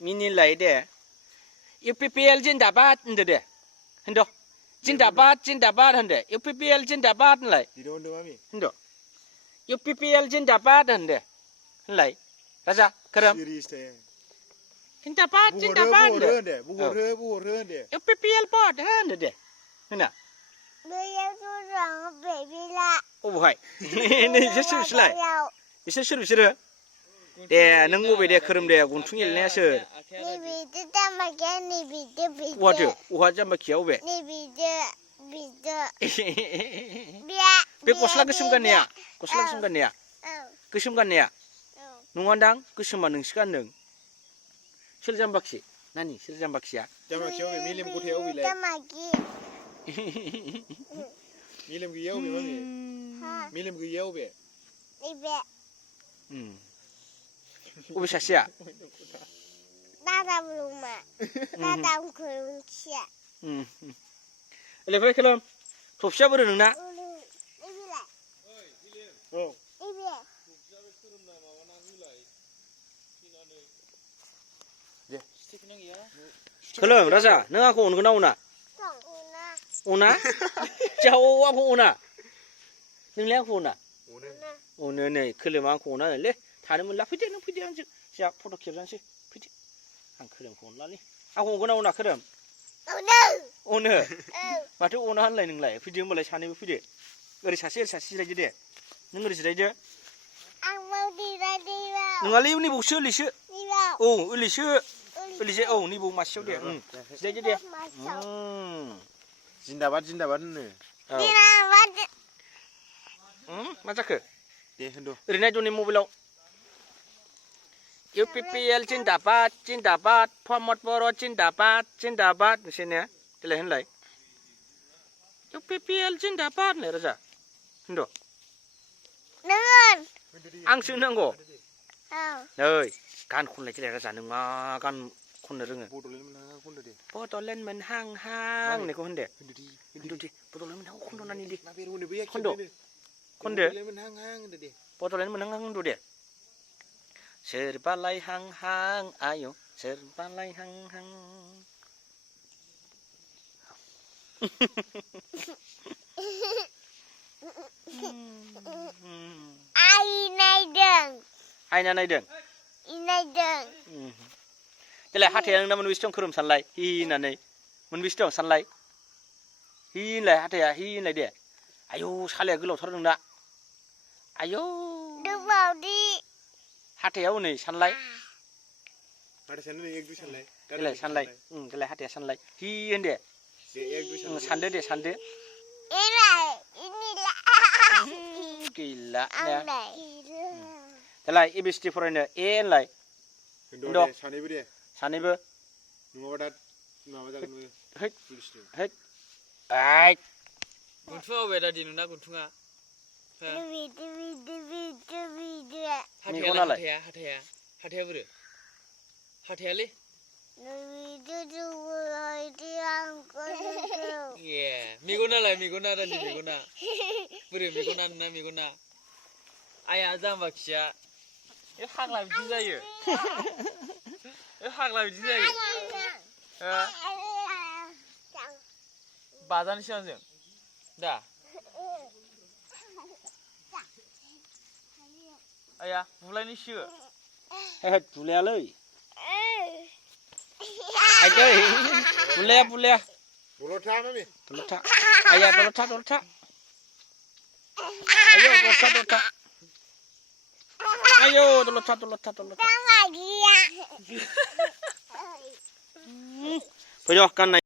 minilai de UPPL jindabat hende de hendo jindabat hende UPPL jindabat nlai hendo UPPL jindabat hende nlai raja keram jindabat hende UPPL pot hende de hena oh boy ini sesuatu selai bisa seru deh nenggu beda kerum deh guntung ilnya ser waduh wajah makiau be be kosla kesumkan ya nungandang kesuman nengsikan neng seljam baksi nani seljam baksi ya milim kuthi au bilai milim giyau be mami milim giyau be ubi sasia Dadam rumah dadam kurungsia lepas kalau topsia baru nengna kalau raja neng aku ungkena una jauh aku una neng lihat aku una nih kalau aku una le thari mun la fide anjir siap foto capture sih fide ang keram phone la ni aku ungkena una keram una माथो una होनलाय नोंलाय फैदो होमबालाय सानैबो फैदो ओरै सासे जिरायदो दे नों ओरै जिरायदो नोंलाय नैबावसो ओरैसो औ ओरैसो औ नैबाव मासेयाव दे जिरायदो दे जिन्दाबाद होनो मा जाखो दे होनद' ओरै नायद' नै मबाइलाव UPPL जिन्दाबाद प्रमद बर' जिन्दाबाद नोंसोरनिया देलाय होनलाय UPPL जिन्दाबाद होनलाय राजा होनद' आंसो होनांगौ नै गान खनलाय देलाय राजा नों मा गान खननो रोङो बड'लेण्ड मोनहां होननायखौ होनदो दे बड'लेण्ड मोनहां खनद'नानै दे खनदो बड'लेण्ड मोनहां होनद' दे सोरबालाय हां आयौ सोरबालाय हां आयना नायदों देलाय हाथाया नोंना मोनबेसे दं खोरोम सानलाय हि होननानै मोनबेसे दं सानलाय हि होनलाय हाथाया हि होनलाय दे आयौ सालाया गोलावथार नोंना आयौ हाथायाव नै सानलाय देलाय सानलाय देलाय हाथाया सानलाय हि होनदे सानदो दे सानदो गैला देलाय ABCD फरायनो ए होनलाय सानैबो नङाबा दा माबा जागोन हैद गुन्थुङा अबे दादि नोंना गुन्थुङा हाथाया बोरो हाथायालै मेगनालाय मेगना दादि मेगना बोरो मेगना नोंना मेगना आया जाम्बा खिया फाग्ला बिदिनो जायो बाजानोसै आंजों दा आया बुलायनोसो बुलायालै आयदै बुलाया दलथा आया दलथा ayo dolota fैद' गाननाय